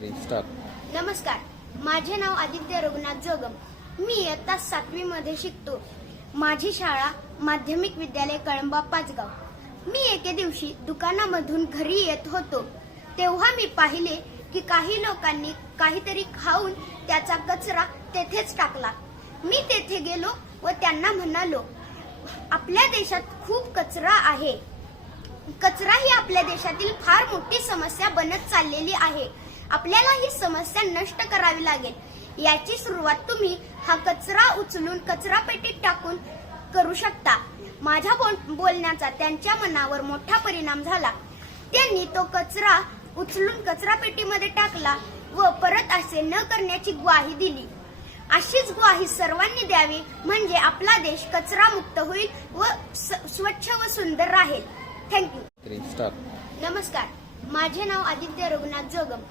नमस्कार, माझे नाव आदित्य रघुनाथ जोगम. मी इयत्ता 7वी मध्ये शिकतो. माझी शाळा माध्यमिक विद्यालय कळंबा पाचगाव. मी एके दिवशी दुकानामधून घरी येत होतो तेव्हा मी पाहिले की काही लोकांनी काहीतरी खाऊन त्याचा कचरा तेथेच टाकला. मी तेथे गेलो व त्यांना म्हणालो, आपल्या देशात खूप कचरा आहे. कचरा ही आपल्या देशातील फार मोठी समस्या बनत चाललेली आहे. आपल्याला ही समस्या नष्ट करावी लागेल. याची सुरुवात तुम्ही हा कचरा उचलून कचरापेटीत टाकून करू शकता. माझ्या बोलण्याचा त्यांच्या मनावर मोठा परिणाम झाला. त्यांनी तो कचरा उचलून कचरापेटीमध्ये टाकला व परत असे न करण्याची ग्वाही दिली. अशीच ग्वाही सर्वांनी द्यावी, म्हणजे आपला देश कचरा मुक्त होईल व स्वच्छ व सुंदर राहील. थँक्यू. नमस्कार, माझे नाव आदित्य रघुनाथ जोगम.